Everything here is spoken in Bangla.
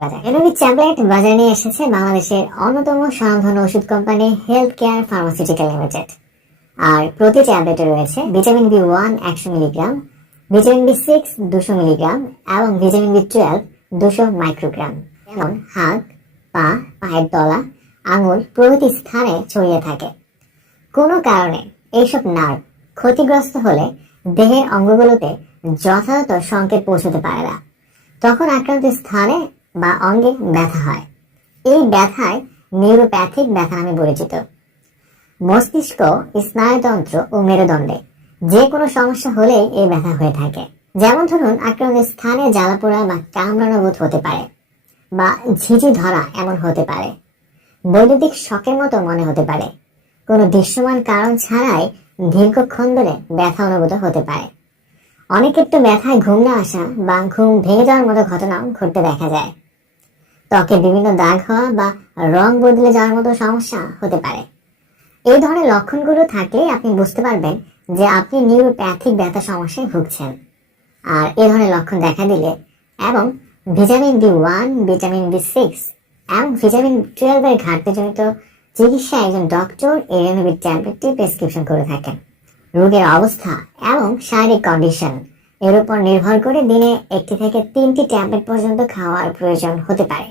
এনোভিট ট্যাবলেট বাজারে নিয়ে এসেছে বাংলাদেশের অন্যতম স্বনামধন্য ওষুধ company Health Care Pharmaceutical Limited. আর প্রতি ট্যাবলেটে রয়েছে ভিটামিন বি1 100 মিলিগ্রাম, ভিটামিন বি6 200 মিলিগ্রাম এবং ভিটামিন বি12 200 মাইক্রোগ্রাম। যেমন হাত, পা, পায়ের তলা, আঙুল প্রভৃতি স্থানে ছড়িয়ে থাকে। কোনো কারণে এইসব নার্ভ ক্ষতিগ্রস্ত হলে দেহের অঙ্গগুলোতে যথাযথ সংকেত পৌঁছতে পারে না, তখন আক্রান্ত স্থানে বা অঙ্গে ব্যথা হয়। এই ব্যথায় নিউরোপ্যাথিক ব্যথা নামে পরিচিত। মস্তিষ্ক, স্নায়ুতন্ত্র ও মেরুদণ্ডে যে কোনো সমস্যা হলেই এই ব্যথা হয়ে থাকে। যেমন ধরুন, আক্রান্ত স্থানে জ্বালাপোড়া বা কামড়ানো বোধ হতে পারে, বা ঝিঁঝি ধরা এমন হতে পারে, বৈদ্যুতিক শকের মতো মনে হতে পারে, কোনো দৃশ্যমান কারণ ছাড়াই দীর্ঘক্ষণ ধরে ব্যথা অনুভূত হতে পারে। অনেকের তো ব্যথায় ঘুম না আসা বা ঘুম ভেঙে যাওয়ার মতো ঘটনাও ঘটতে দেখা যায়। ত্বকে বিভিন্ন দাগ হওয়া বা রং বদলে যাওয়ার মতো সমস্যা হতে পারে। এই ধরনের লক্ষণগুলো থাকলে আপনি বুঝতে পারবেন যে আপনি নিউরোপ্যাথিক ব্যথা সমস্যায় ভুগছেন। আর এই ধরনের লক্ষণ দেখা দিলে এবং ভিটামিন বি1, ভিটামিন বি6 এবং ভিটামিন 12 এর ঘাটতিজনিত চিকিৎসা একজন ডক্টর এই এনোভিট ট্যাবলেটটি প্রেসক্রিপশন করে থাকেন। রোগের অবস্থা এবং শারীরিক কন্ডিশন এর উপর নির্ভর করে দিনে 1 থেকে 3টি ট্যাবলেট পর্যন্ত খাওয়ার প্রয়োজন হতে পারে।